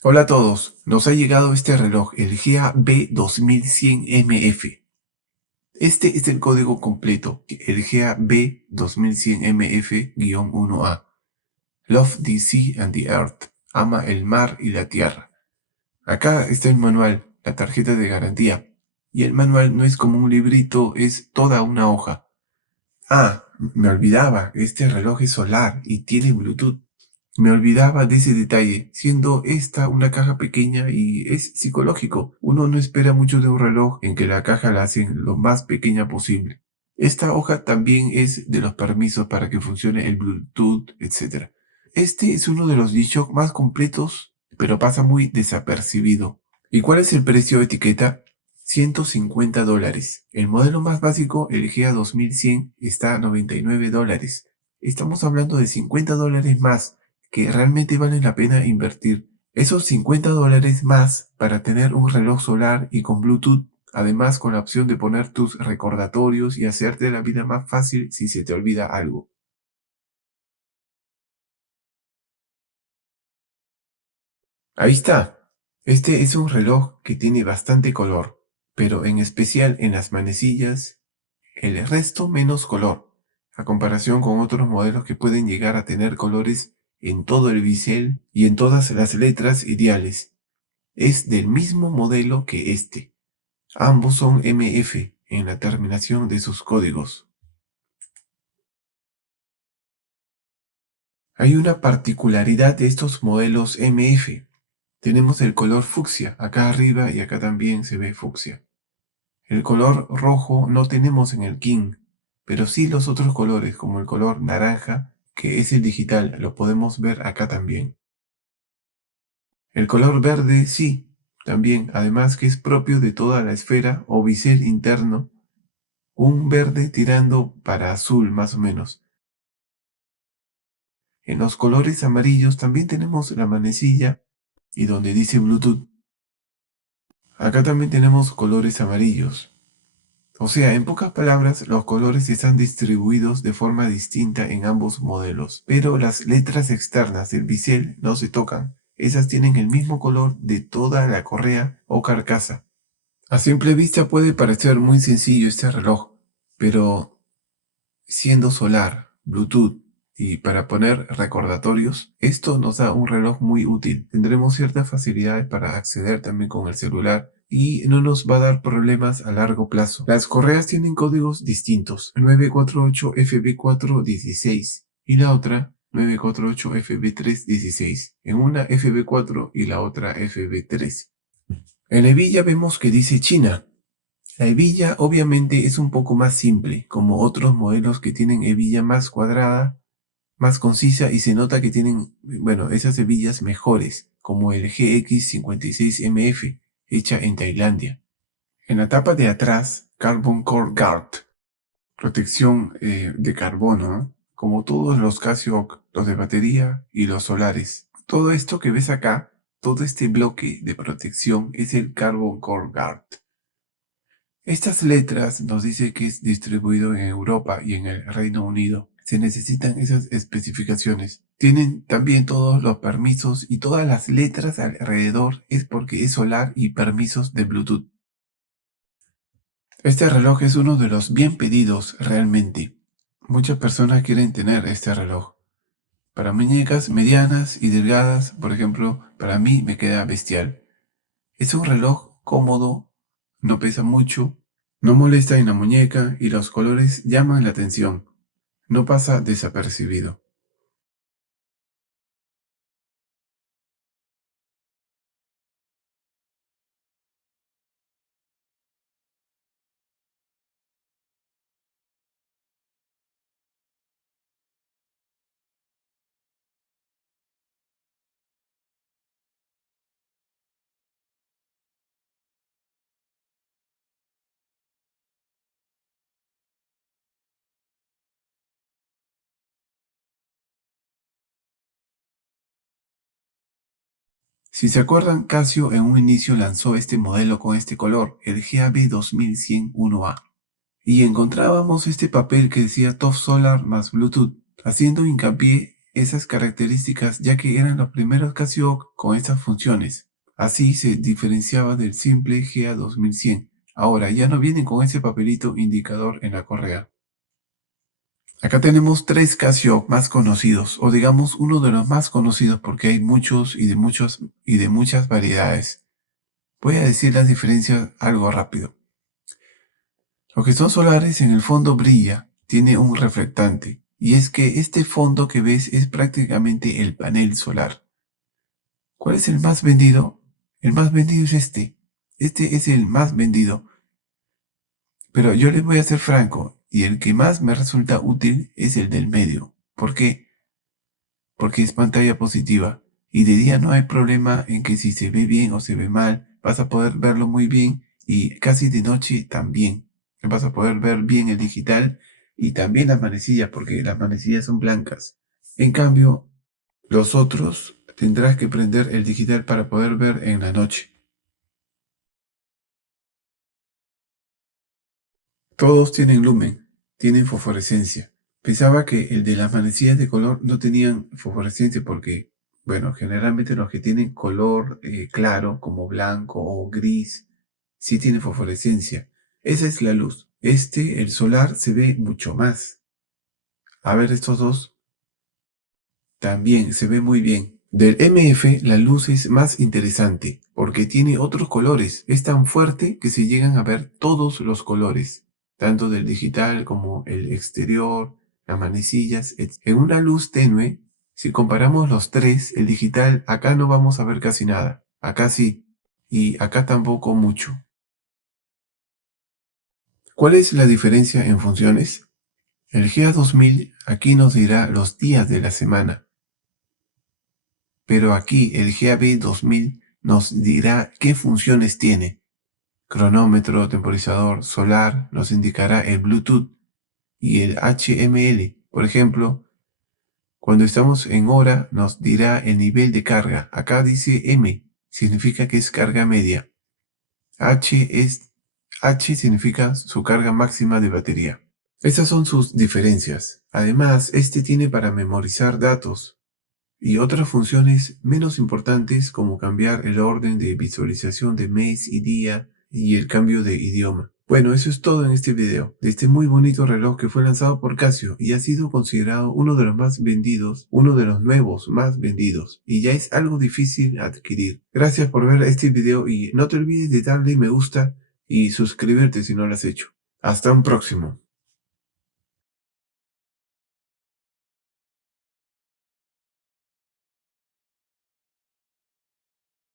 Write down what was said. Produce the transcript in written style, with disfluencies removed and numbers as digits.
Hola a todos, nos ha llegado este reloj, el GAB 2100MF. Este es el código completo, el GAB 2100MF-1A. Love the Sea and the Earth. Ama el mar y la tierra. Acá está el manual, la tarjeta de garantía. Y el manual no es como un librito, es toda una hoja. Ah, me olvidaba, este reloj es solar y tiene Bluetooth. Me olvidaba de ese detalle, siendo esta una caja pequeña y es psicológico. Uno no espera mucho de un reloj en que la caja la hacen lo más pequeña posible. Esta hoja también es de los permisos para que funcione el Bluetooth, etc. Este es uno de los G-Shock más completos, pero pasa muy desapercibido. ¿Y cuál es el precio de etiqueta? $150. El modelo más básico, el GA 2100, está a $99. Estamos hablando de $50 más que realmente vale la pena invertir. Esos $50 más para tener un reloj solar y con Bluetooth, además con la opción de poner tus recordatorios y hacerte la vida más fácil si se te olvida algo. Ahí está. Este es un reloj que tiene bastante color, pero en especial en las manecillas, el resto menos color, a comparación con otros modelos que pueden llegar a tener colores en todo el bisel y en todas las letras ideales. Es del mismo modelo que este. Ambos son MF en la terminación de sus códigos. Hay una particularidad de estos modelos MF. Tenemos el color fucsia acá arriba y acá también se ve fucsia. El color rojo no tenemos en el King, pero sí los otros colores como el color naranja, que es el digital, lo podemos ver acá también. El color verde sí, también, además que es propio de toda la esfera o bisel interno, un verde tirando para azul más o menos. En los colores amarillos también tenemos la manecilla y donde dice Bluetooth. Acá también tenemos colores amarillos. O sea, en pocas palabras, los colores están distribuidos de forma distinta en ambos modelos, pero las letras externas del bisel no se tocan. Esas tienen el mismo color de toda la correa o carcasa. A simple vista puede parecer muy sencillo este reloj, pero siendo solar, Bluetooth y para poner recordatorios, esto nos da un reloj muy útil. Tendremos ciertas facilidades para acceder también con el celular y no nos va a dar problemas a largo plazo. Las correas tienen códigos distintos, 948FB416 y la otra 948FB316, en una FB4 y la otra FB3. En la hebilla vemos que dice China. La hebilla obviamente es un poco más simple, como otros modelos que tienen hebilla más cuadrada, más concisa y se nota que tienen, bueno, esas hebillas mejores, como el GX56MF, hecha en Tailandia. En la tapa de atrás, Carbon Core Guard, protección de carbono, ¿no? Como todos los Casio, los de batería y los solares. Todo esto que ves acá, todo este bloque de protección es el Carbon Core Guard. Estas letras nos dice que es distribuido en Europa y en el Reino Unido. Se necesitan esas especificaciones. Tienen también todos los permisos y todas las letras alrededor es porque es solar y permisos de Bluetooth. Este reloj es uno de los bien pedidos realmente. Muchas personas quieren tener este reloj. Para muñecas medianas y delgadas, por ejemplo, para mí me queda bestial. Es un reloj cómodo, no pesa mucho, no molesta en la muñeca y los colores llaman la atención. No pasa desapercibido. Si se acuerdan, Casio en un inicio lanzó este modelo con este color, el GAB 2100-1A. Y encontrábamos este papel que decía Top Solar más Bluetooth, haciendo hincapié esas características ya que eran los primeros Casio con estas funciones. Así se diferenciaba del simple GA2100. Ahora ya no vienen con ese papelito indicador en la correa. Acá tenemos tres Casio más conocidos, o digamos uno de los más conocidos porque hay muchos y de muchas variedades. Voy a decir las diferencias algo rápido. Los que son solares en el fondo brilla, tiene un reflectante, y es que este fondo que ves es prácticamente el panel solar. ¿Cuál es el más vendido? El más vendido es este. Este es el más vendido. Pero yo les voy a ser franco, y el que más me resulta útil es el del medio. ¿Por qué? Porque es pantalla positiva, y de día no hay problema en que si se ve bien o se ve mal, vas a poder verlo muy bien, y casi de noche también. Vas a poder ver bien el digital y también las manecillas, porque las manecillas son blancas. En cambio, los otros tendrás que prender el digital para poder ver en la noche. Todos tienen lumen, tienen fosforescencia. Pensaba que el de las manecillas de color no tenían fosforescencia porque, bueno, generalmente los que tienen color claro, como blanco o gris, sí tienen fosforescencia. Esa es la luz. El solar, se ve mucho más. A ver, estos dos también se ve muy bien. Del MF, la luz es más interesante porque tiene otros colores. Es tan fuerte que se llegan a ver todos los colores, tanto del digital como el exterior, las manecillas, En una luz tenue, si comparamos los tres, el digital, acá no vamos a ver casi nada. Acá sí, y acá tampoco mucho. ¿Cuál es la diferencia en funciones? El GA2000 aquí nos dirá los días de la semana. Pero aquí el GAB2000 nos dirá qué funciones tiene. Cronómetro, temporizador, solar, nos indicará el Bluetooth y el HML. Por ejemplo, cuando estamos en hora nos dirá el nivel de carga. Acá dice M, significa que es carga media. H significa su carga máxima de batería. Estas son sus diferencias. Además, este tiene para memorizar datos y otras funciones menos importantes como cambiar el orden de visualización de mes y día y el cambio de idioma. Bueno, eso es todo en este video de este muy bonito reloj que fue lanzado por Casio y ha sido considerado uno de los más vendidos, uno de los nuevos más vendidos y ya es algo difícil adquirir. Gracias por ver este video y no te olvides de darle me gusta y suscribirte si no lo has hecho. Hasta un próximo.